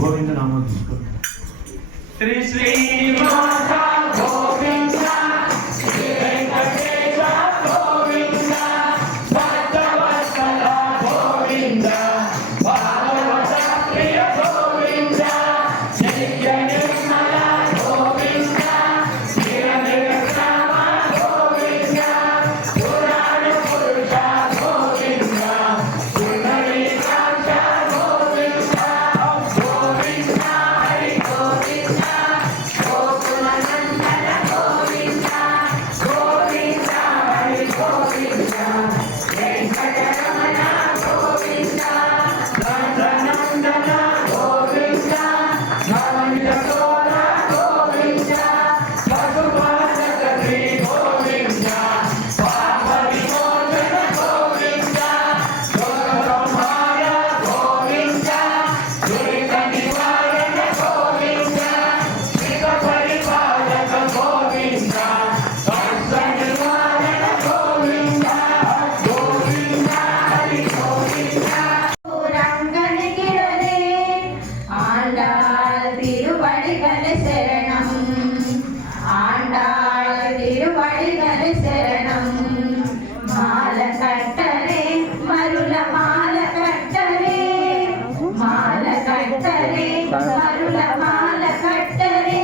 గోవింద నామం తీసుకో. శ్రీ శ్రీనివాస గోవింద, శ్రీ వెంకటేశ గోవింద, భక్తవత్సల గోవింద, భాగవత ప్రియ గోవింద, నిత్య నిర్మల గోవింద, స్థిర నిరసమ గోవింద, పురాణ పురుష గోవింద, పునరీకాంక్ష గోవింద, గోవింద హరి గోవింద, గోకులనందన గోవింద, గోవింద హరి గోవింద, వెంకటరమణ గోవింద, నందనందన గోవింద, నవనితోర గోవింద, పశుపాలక శ్రీ గోవింద, పాప విమోచన గోవింద, లోకసంహార గోవింద, దురిత నివారణ గోవింద, హిత పరిపాలక గోవింద, కష్ట నివారణ గోవింద, గోవింద హరి గోవింద. ரங்கனுகிறதே ஆண்டாள் திருவடிகளே சரணம், ஆண்டாள் திருவடிகளே சரணம். மால கட்டரே மருள மால கட்டரே, மால கட்டரே மருள மால கட்டரே,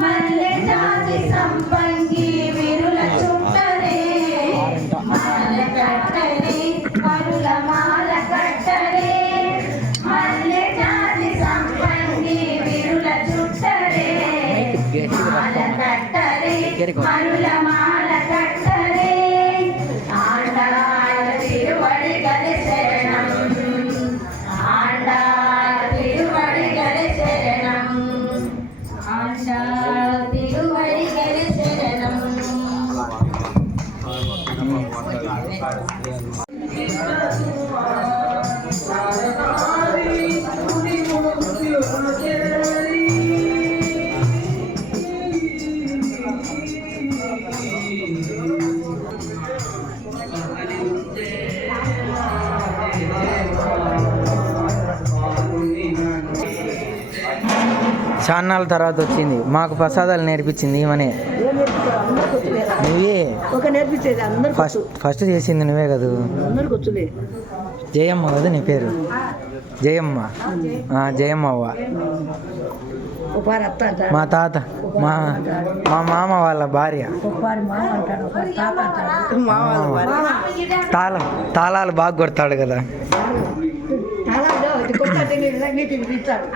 మల్లె జాతి సంపంగి విరుల చుట్టరే, మాల కట్టరే మరుల మాల కట్టరే, మల్లె జాతి సంపంగి విరుల చుట్టరే, మాల కట్టరే మరుల మాల కట్టరే, ఆండాళ తిరువడిగలే శరణం, ఆండాళ తిరువడిగలే శరణం, ఆండాళ తిరువడిగలే శరణం. చాన్నాళ్ళ తర్వాత వచ్చింది మాకు ప్రసాదాలు నేర్పించింది ఈమెనే. నువ్వే ఒక నేర్పించేది అందరు ఫస్ట్ చేసింది నువ్వే కదా. అందరికి వచ్చులే. జయమ్మ కదా నీ పేరు? జయమ్మ. జయమ్మ అవ్వ. ఒకసారి అత్త అంటాడు, మా తాత, మా మా మామ వాళ్ళ భార్య. ఒకసారి మామ అంటాడు, ఒకసారి తాత అంటాడు. మామ వాళ్ళ భార్య. తాళాలు బాగా కొడతాడు కదా. తాళాలు ఇది కొట్టాలి, నీటిని తీస్తాడు.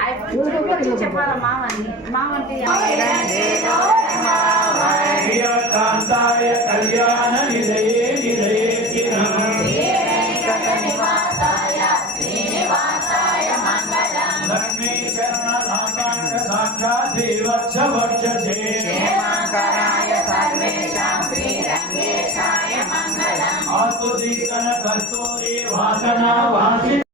కాంతాయ కళ్యాణ నిలయే నిలయేతినా, లక్ష్మీ చరణ లాకాండ సాక్షాత్ శ్రీవత్స వర్షసే, ఆస్తు దీకన కస్తూరి వాసన వాసి